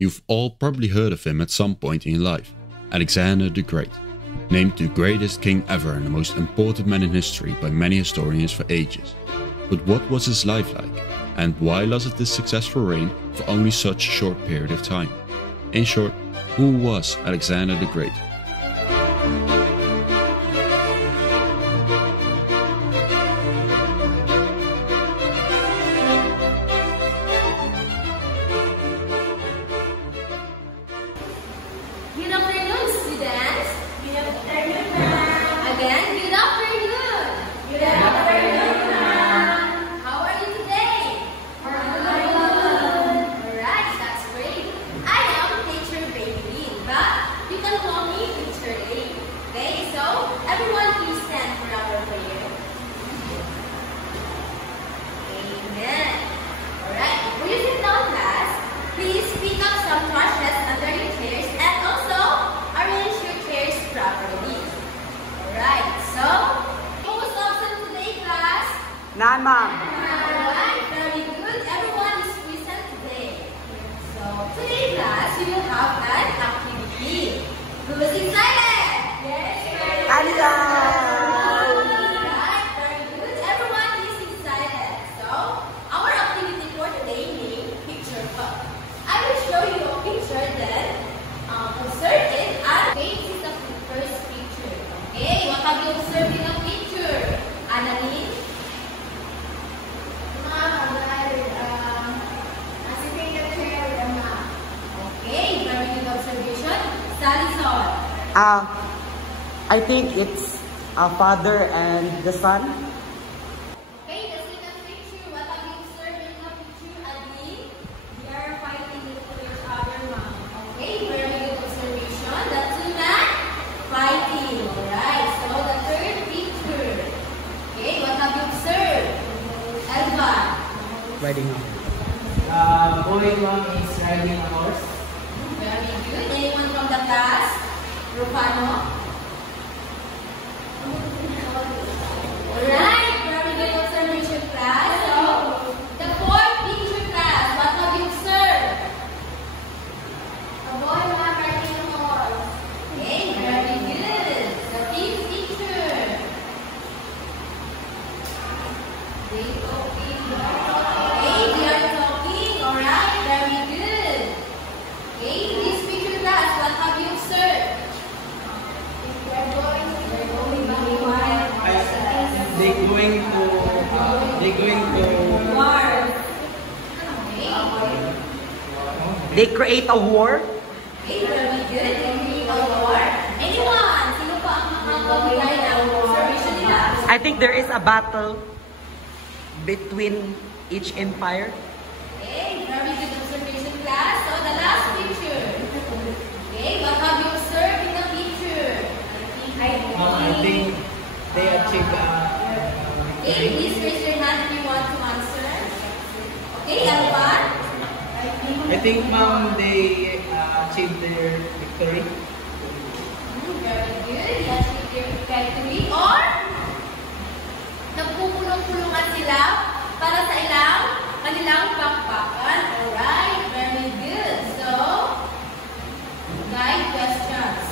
You've all probably heard of him at some point in your life, Alexander the Great. Named the greatest king ever and the most important man in history by many historians for ages. But what was his life like? And why lasted this successful reign for only such a short period of time? In short, who was Alexander the Great? Good afternoon, students. Good afternoon, ma'am. Again, good afternoon. Good afternoon, ma'am. How are you today? We're good. Alright, that's great. I am teacher Baby, but you can call me teacher A. Okay, so everyone please stand for our prayer. Amen. Alright, before you sit down, class, please pick up some brushes under your chairs and also arrange your chairs properly. Alright, so who was absent today, class? None, ma'am. Alright, very good. Everyone is present today. So today, class, we will have an activity. Who is excited? Yes, Alida! Alright, very good. Everyone is excited. So our activity for today means picture book. I will show you a picture then observe it and basis of the first picture. Okay, what have you observed in the picture? Annalyn? Sitting in the chair with a map. Okay, very good observation. Salison? I think it's a father and the son. Okay, the second picture. What have you observed in the picture, Adi? They are fighting with each other, ma'am. Okay, very good observation. The two men fighting. Alright, so the third picture. Okay, what have you observed? Elva? Riding on. Boy one is riding a horse. Very good. Anyone from the class? Rufano? Alright, very good observation, class. So, the fourth picture, class, what have you observed? A boy riding a horse. Okay, very good. The fifth picture. They talking. Okay, they are talking. Alright, very good. Okay, this picture, class, what have you observed? They're going war. They create a war. Okay, very good. They create a war. Anyone? Sino pa ang makakabigay ng observation nila? I think there is a battle between each empire. Okay, very good observation, class. So, the last picture. Okay, what have you observed in the picture? I think they achieve Okay, please raise your hand if you want to answer. Okay, Alvan? I think, ma'am, they achieved their victory. Very good. You achieved their victory. Or, nagpupulong-pulungan sila para sa kanilang bakbakan. Alright, very good. So, guide questions.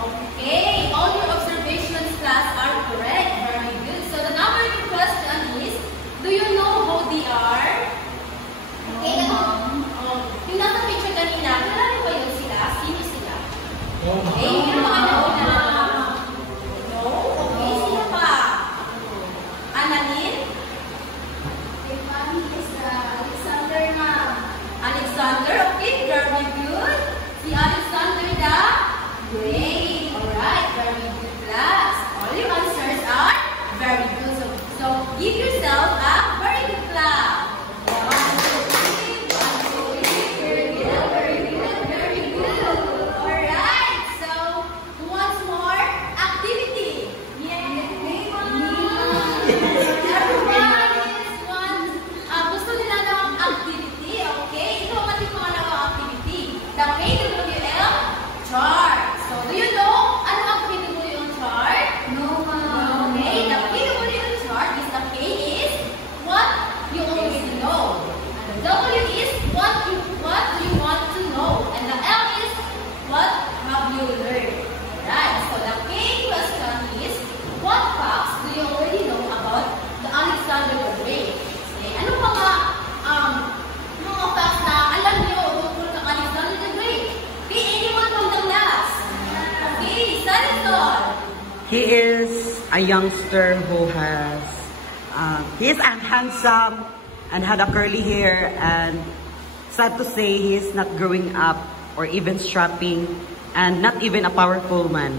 Okay, all your observations, class, are correct. Very good. So, the number one question is, do you know who they are? Okay, yung nasa picture kanina, kilala ba yun sila? Sino sila? Okay, yung mga nauna. No? Okay, sino pa? Annalyn? Alexander, ma'am. Alexander, okay, very good. Si Alexander the Great. Alright, very good, class. All your answers are very good. So give yourself a very good clap. One, two, three. Very good, very good, very good. Alright, so He is a youngster who has, he is handsome and had a curly hair, and sad to say he is not growing up or even strapping and not even a powerful man.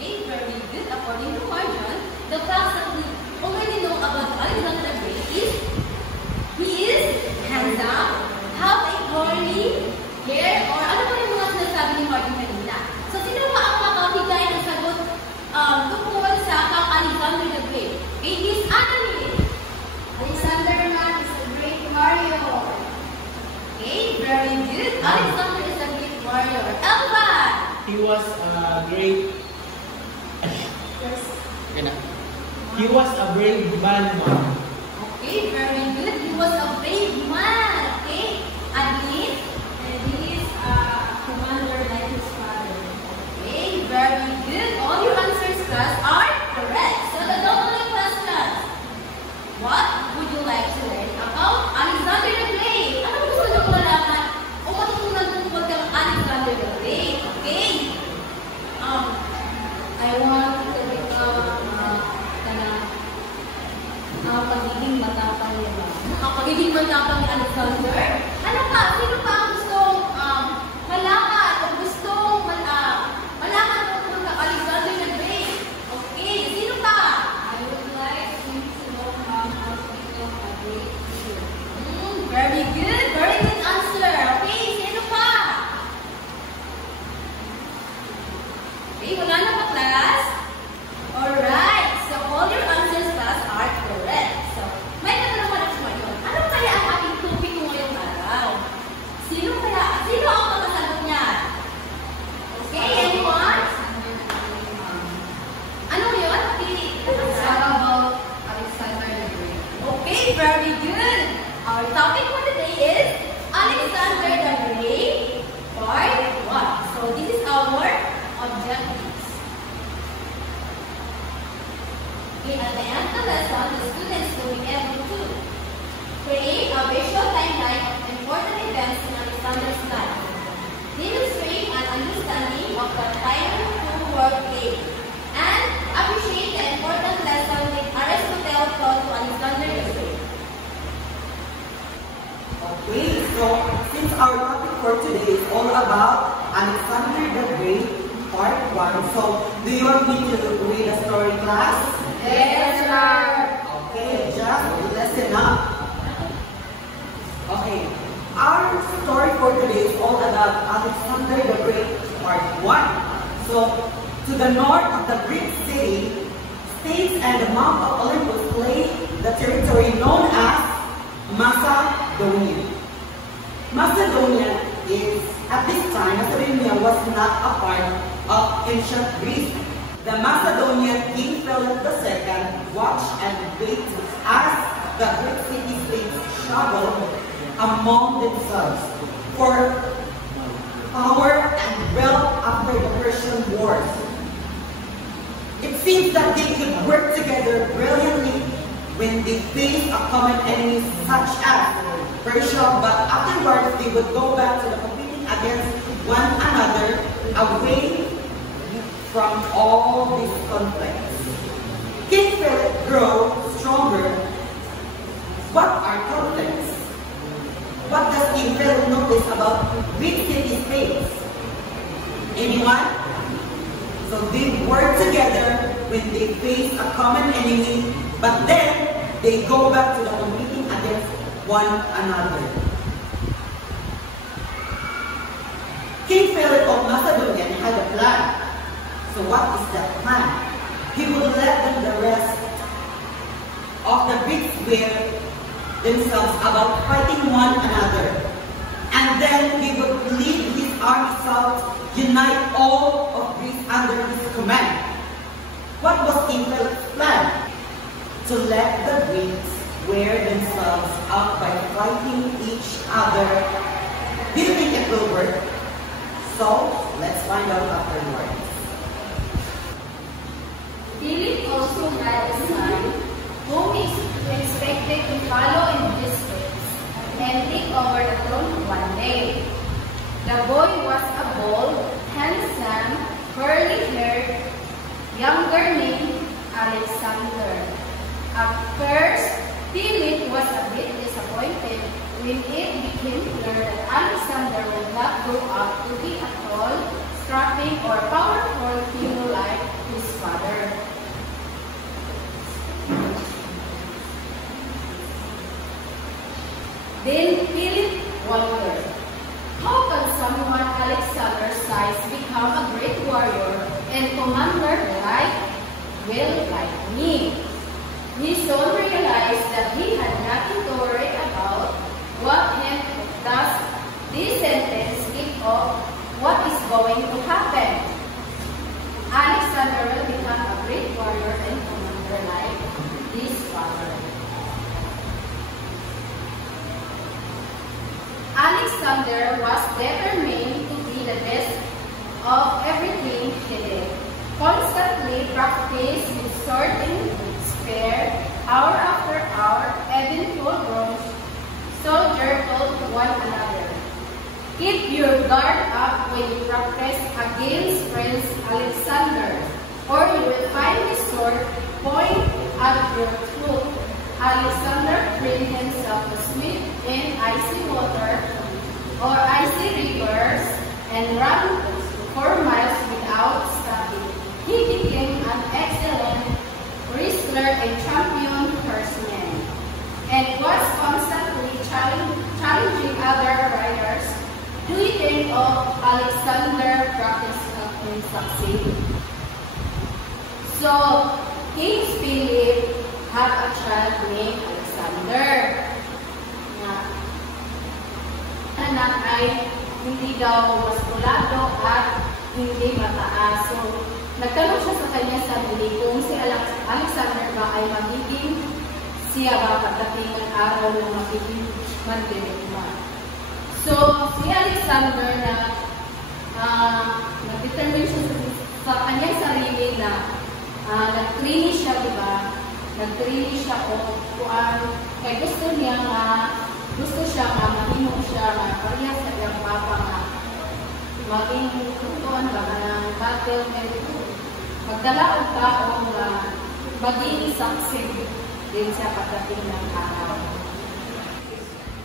Okay, very good. According to Marjan, the facts that we already know about Alexander the Great is he is handsome, have a curly hair, or ano pa yung mga sinasabi ni Martin kanina. So, sino pa ang makakabigay ng sagot tungkol sa kang Alexander the Great? Okay, his Annalyn. Alexander man is a great warrior. Okay, very good. Alexander is a great warrior. Elvan! He was a great... He was a brave man, ma'am. Okay, very good. He was a brave man. Okay, Adeline? And he is a commander like his father. Okay, very good. All your answers, class, are correct. So the following questions. What would you like to learn about Alexander the Great? Ano gusto nyo malaman o matutunan tungkol kang Alexander the Great? Okay? I want to become pagiging matapang nila. Ang pagiging matapang ni Alexander? Ano pa? Sino pa ang gustong malaman o gustong malaman tungkol kang Alexander the Great? Okay, sino pa? I would like him to know how to become a great leader. Very good. Very good answer. Okay, sino pa? Okay, wala na pa, class? Alright. So, all your answers, class, are correct. So, may naman ako ngayon. Ano kaya ang ating topic ngayong araw? Sino ang makasagot niya? Okay, anyone? Ano yun? About Alexander the Great. Okay, very good. Our topic for today is Alexander the Great, part 1. So this is our objectives. Okay, at the end of the lesson, the students will be able to create a visual timeline of important events in Alexander's life, demonstrate an understanding of the final two-world game, and appreciate the important lesson that Aristotle taught to Alexander the Great. Okay, so since our topic for today is all about Alexander the Great, part 1, so do you want me to read a story, class? Yes, sir. Okay, just listen up. Okay, our story for today is all about Alexander the Great, part 1. So, to the north of the Greek city, states and the Mount of Olympus lay the territory known as Macedonia. Macedonia is, at this time, Macedonia was not a part of ancient Greece. The Macedonian king Philip II watched and waited as the Greek city-states struggled among themselves for power and wealth after the Persian Wars. It seems that they could work together brilliantly when they faced a common enemy such as Persia, but afterwards they would go back to the competing against one another away from all these conflicts. King Philip grew stronger. What are conflicts? What does King Philip notice about Greek city-states? Anyone? So they work together when they face a common enemy, but then they go back to the competing against one another. King Philip of Macedonia had a plan. So what is that plan? He would let the rest of the Greeks wear themselves about fighting one another. And then he would lead his army south, unite all of Greece under his command. What was King Philip's plan? To let the Greeks wear themselves out by fighting each other. Do you think it will work? So, let's find out afterwards. Philip also had a son whom he expected to follow in his steps and take over the throne one day. The boy was a bold, handsome, curly-haired, younger named Alexander. At first, Philip was a bit disappointed when it became clear that Alexander would not grow up to be a tall, strapping, or powerful hero like his father. Then Philip wondered, how can someone Alexander's size become a great warrior and commander like me? He soon realized that he had nothing to worry about. What hint does this sentence give of what is going to happen? Alexander will become a great warrior and commander like his father. Alexander was determined to be the best of everything he did. Constantly practiced with sword and spear, hour after hour, even full-grown soldiers told one another, "Keep your guard up when you practice against Prince Alexander, or you will find his sword point at your throat." Alexander trained himself to swim in icy water or icy rivers and run for miles without stopping. He became an excellent wrestler and champion horseman, and was constantly challenging other riders. Do you think of Alexander practice and succeed? So, King Philip had a child named Alexander. Anak ay hindi daw maskulado at hindi mataas. So, nagtanong siya sa kanya sarili kung si Alexander ba ay magiging siya ba pagdating ng araw na magiging mandirigma. So, si Alexander na nag-determine siya sa kanyang sarili na nag-trainee siya, diba? Nag-trainee siya kaya gusto siya mahimo siya parehas sa iyang papa nga maging tutuan ba ng battle magdala og taong maging succeed din sa pagdating ng araw.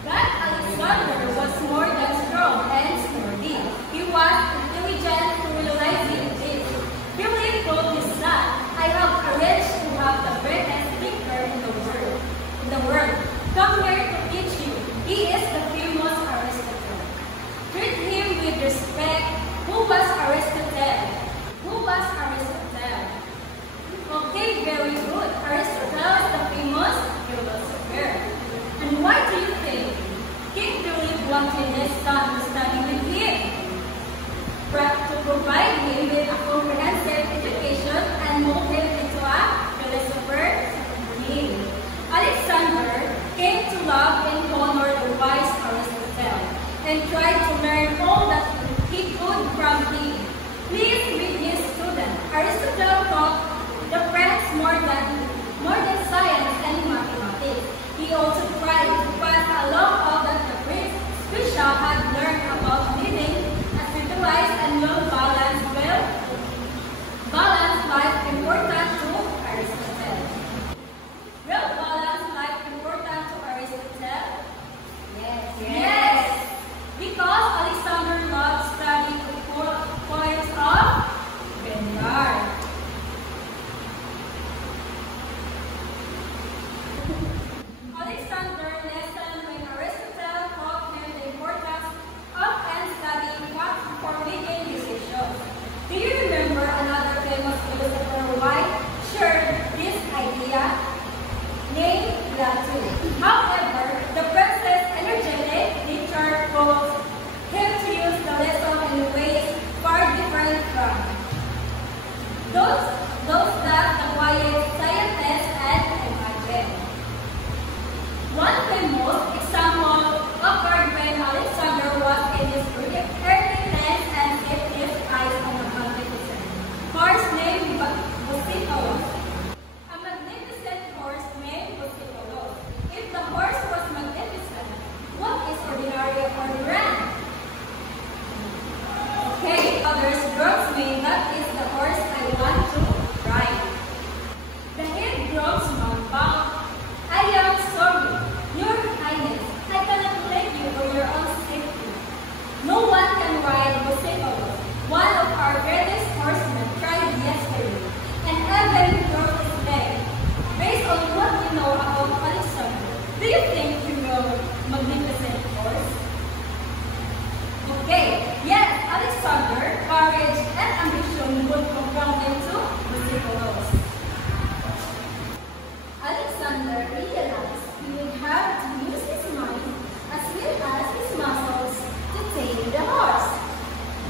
That Alexander was more than strong and sturdy. He was intelligent to realize it. Philip told his son, "I have courage to have the greatest thinker in the world. Come here to teach you. He is the famous Aristotle. Treat him with respect." Who was Aristotle? Okay, very good. Aristotle is the famous philosopher. And why do you think King Philip wanted his son to study with him? To provide him with a comprehensive education and mold him into a philosopher. Alexander came to love and honor the wise Aristotle and tried to learn all that he could from him. Please read his student. Aristotle taught the French more than science and mathematics. He also tried to pass along all that the Greeks special had learned about living a civilized and well-balanced life important to Aristotle. Well-balanced life important to Aristotle? Yes. Because Alexander loved studying the poems of Bernard. Alexander listened when Aristotle taught him the importance of studying for making decisions. Do you remember another famous philosopher who shared this idea? Named Plato. However, the princess energetic nature caused him to one of our greatest horsemen, tried yesterday, and even broke his leg. Based on what we know about Alexander, do you think he will magnificent horse? Okay, yes, Alexander, courage and ambition would compel him to Bucephalus. Alexander realized he would have to use his mind as well as his muscles to tame the horse.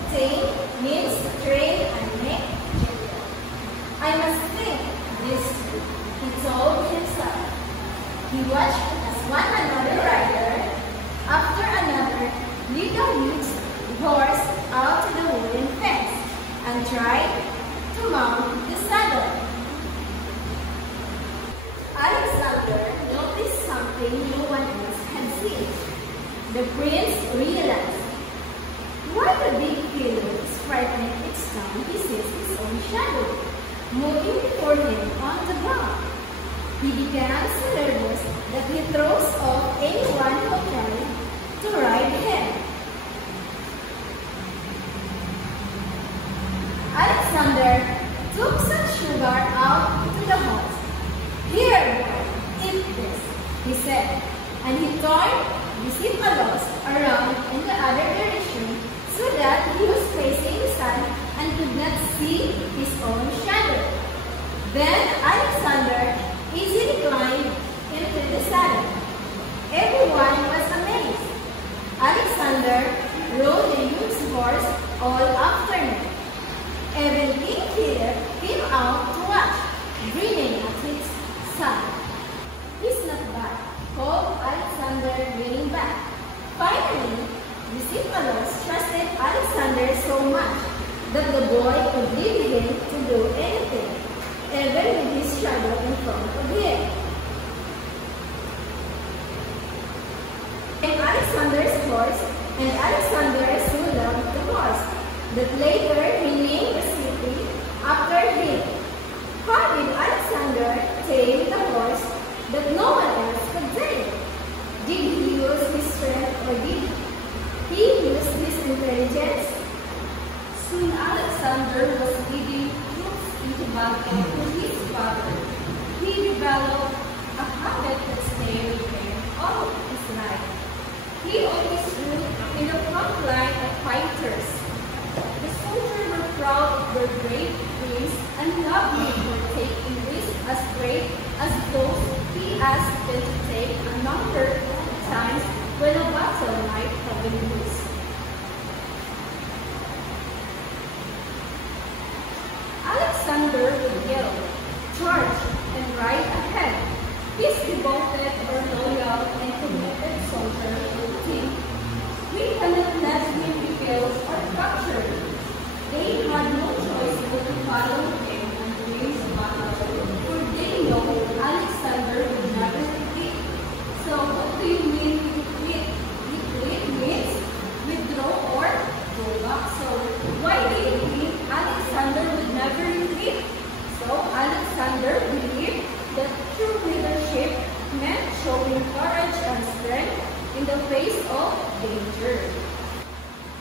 Tame means train and make gentle. I must think this through, he told himself. He watched as one another rider after another lead the huge horse out to the wooden fence and tried to mount the saddle. Alexander noticed something no one else had seen. The prince realized why the big pillar is frightening each time he sees his own shadow moving before him on the ground. He becomes so nervous that he throws off anyone who tried to ride him. Alexander took some sugar out to the horse. Here, boy, eat this, he said, and he turned Bucephalus around in the other direction so that he was facing the sun and could not see his own shadow. Then Alexander easily climbed into the saddle. Everyone was amazed. Alexander rode the huge horse all afternoon. Even King Philip came out to watch, grinning at his side. "He's not bad," called Alexander, leaning back. Finally, Bucephalus trusted Alexander so much that the boy could leave him to do anything, even with his shadow in front of him. And Alexander's horse, and Alexander so loved the horse that later he named the city after him. How did Alexander tame the horse that no one else could tame? Did he use his strength or did he use his intelligence? Soon Alexander was leading troops into battle with his father. He developed a habit that stayed with him all his life. He always stood in the front line of fighters. The soldiers were proud of their brave prince and loved him for taking risks as great as those he asked them to take a number of times when a battle might have been lost. Alexander would yell, charge, and ride ahead. His devoted or loyal and committed soldiers would think, "We cannot let him be killed or captured." They had no choice but to follow him and win the battle, for they know Alexander would never defeat. So what do you mean retreat? Retreat means withdraw or go back. So why do you think Alexander would never retreat? So Alexander believed that true leadership meant showing courage and strength in the face of danger.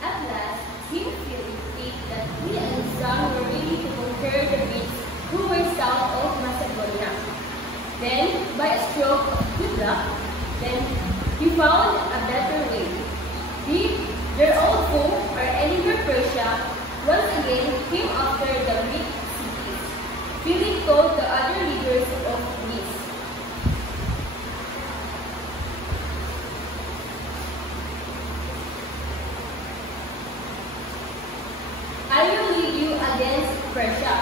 At last, King Philip believed that he and his son were ready to conquer the Greeks who were south of Macedonia. Then, by a stroke of good luck, he found a better way. Their old foe, or enemy Persia, once again came after the Greek cities. Philip told the other leaders of Greece, "I will lead you against Persia."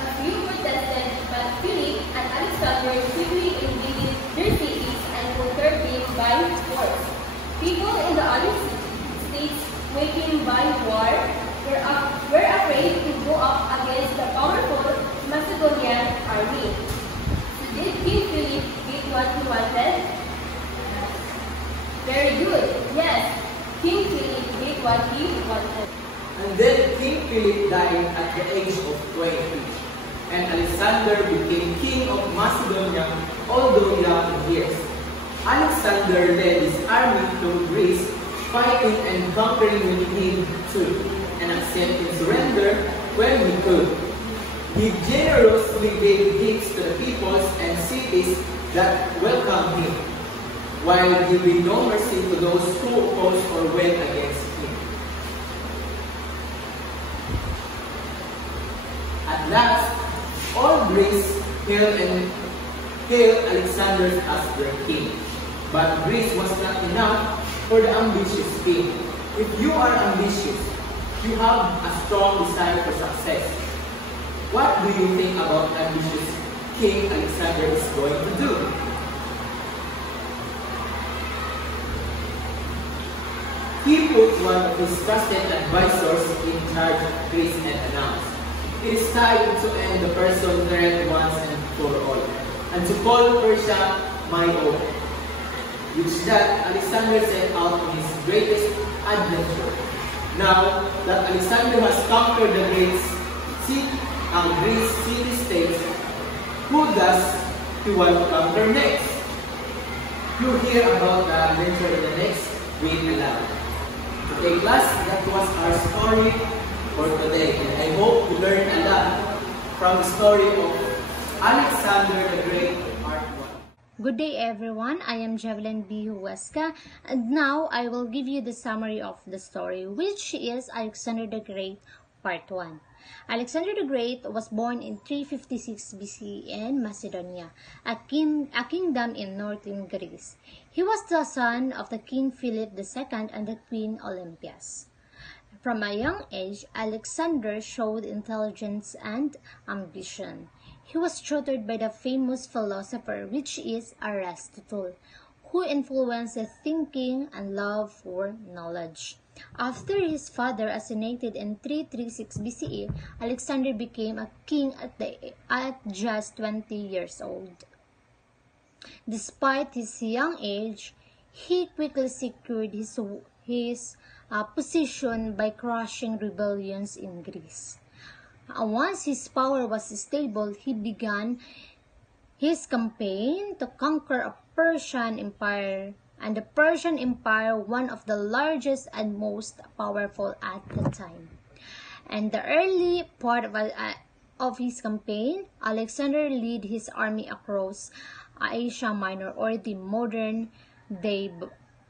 A few protested, but Philip and Alexander quickly invaded their cities and conquered them by force. People in the other states, weakened by war, were afraid to go up against the powerful Macedonian army. So did King Philip get what he wanted? Very good. Yes, King Philip did what he wanted. And then King Philip died at the age of 20, and Alexander became king of Macedonia, although young in years. Alexander led his army to Greece, fighting and conquering with him need to and accepted surrender when he could. He generously gave gifts to the peoples and cities that welcomed him, while giving no mercy to those who opposed or went against him. At last, all Greece hailed Alexander as their king. But Greece was not enough for the ambitious king. If you are ambitious, you have a strong desire for success. What do you think about ambitious King Alexander is going to do? He put one of his trusted advisors in charge of Greece and announced, "It is time to end the Persian threat once and for all, and to call Persia my own." Which that Alexander set out on his greatest adventure. Now that Alexander has conquered the Greece city-states, who does he want to conquer next? You'll hear about the adventure in the next Read Aloud. Okay class, that was our story for today, and I hope you learned a lot from the story of Alexander the Great, Part 1. Good day everyone, I am Javelin B. Huesca, and now I will give you the summary of the story, which is Alexander the Great, Part 1. Alexander the Great was born in 356 BC in Macedonia, a kingdom in northern Greece. He was the son of the King Philip II and the Queen Olympias. From a young age, Alexander showed intelligence and ambition. He was tutored by the famous philosopher, which is Aristotle, who influenced his thinking and love for knowledge. After his father assassinated in 336 BCE, Alexander became a king at just 20 years old. Despite his young age, he quickly secured his position by crushing rebellions in Greece. Once his power was stable, he began his campaign to conquer a Persian empire, and the Persian Empire, one of the largest and most powerful at the time. And the early part of his campaign, Alexander led his army across Asia Minor, or the modern day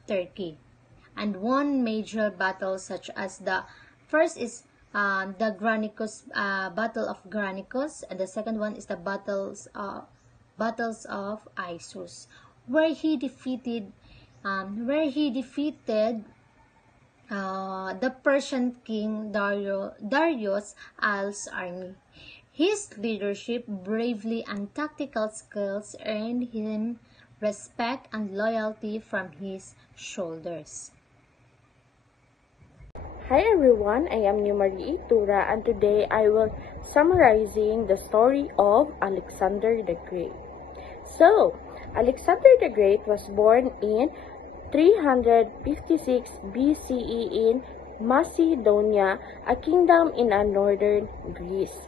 Turkey, and won major battles such as the first is the Battle of Granicus, and the second one is the battles of Issus, where he defeated the Persian king Darius Al's army. His leadership, bravery, and tactical skills earned him respect and loyalty from his soldiers. Hi everyone, I am Marie Itura, and today I will summarizing the story of Alexander the Great. So, Alexander the Great was born in 356 BCE in Macedonia, a kingdom in northern Greece.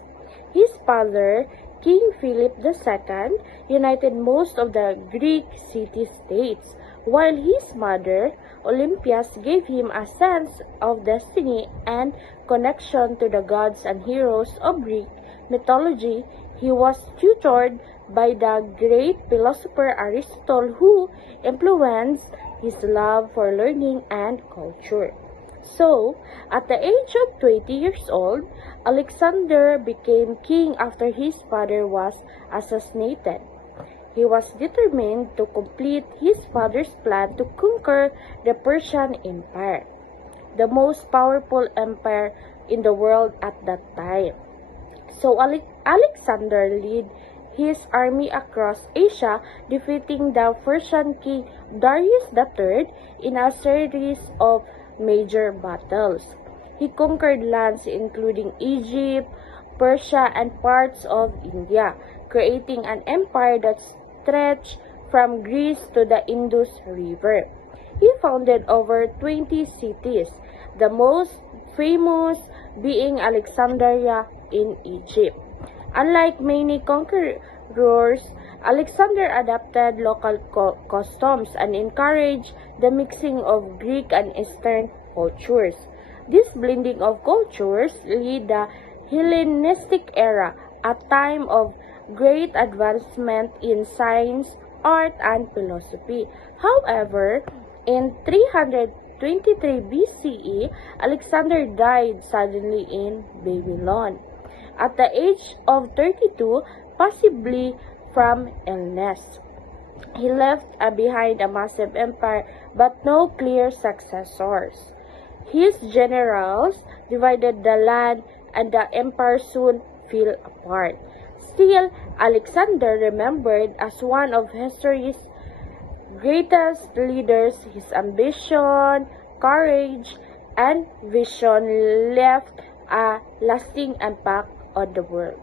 His father, King Philip II, united most of the Greek city-states, while his mother, Olympias, gave him a sense of destiny and connection to the gods and heroes of Greek mythology. He was tutored by the great philosopher Aristotle, who influenced his love for learning and culture. So, at the age of 20 years old, Alexander became king after his father was assassinated. He was determined to complete his father's plan to conquer the Persian Empire, the most powerful empire in the world at that time. So Alexander led his army across Asia, defeating the Persian king Darius III in a series of major battles. He conquered lands including Egypt, Persia, and parts of India, creating an empire that stretched from Greece to the Indus River. He founded over 20 cities, the most famous being Alexandria in Egypt. Unlike many conquerors, Alexander adapted local customs and encouraged the mixing of Greek and Eastern cultures. This blending of cultures led the Hellenistic era, a time of great advancement in science, art, and philosophy. However, in 323 BCE, Alexander died suddenly in Babylon at the age of 32, possibly from illness. He left behind a massive empire but no clear successors. His generals divided the land and the empire soon fell apart. Still, Alexander, remembered as one of history's greatest leaders, his ambition, courage, and vision left a lasting impact on the world.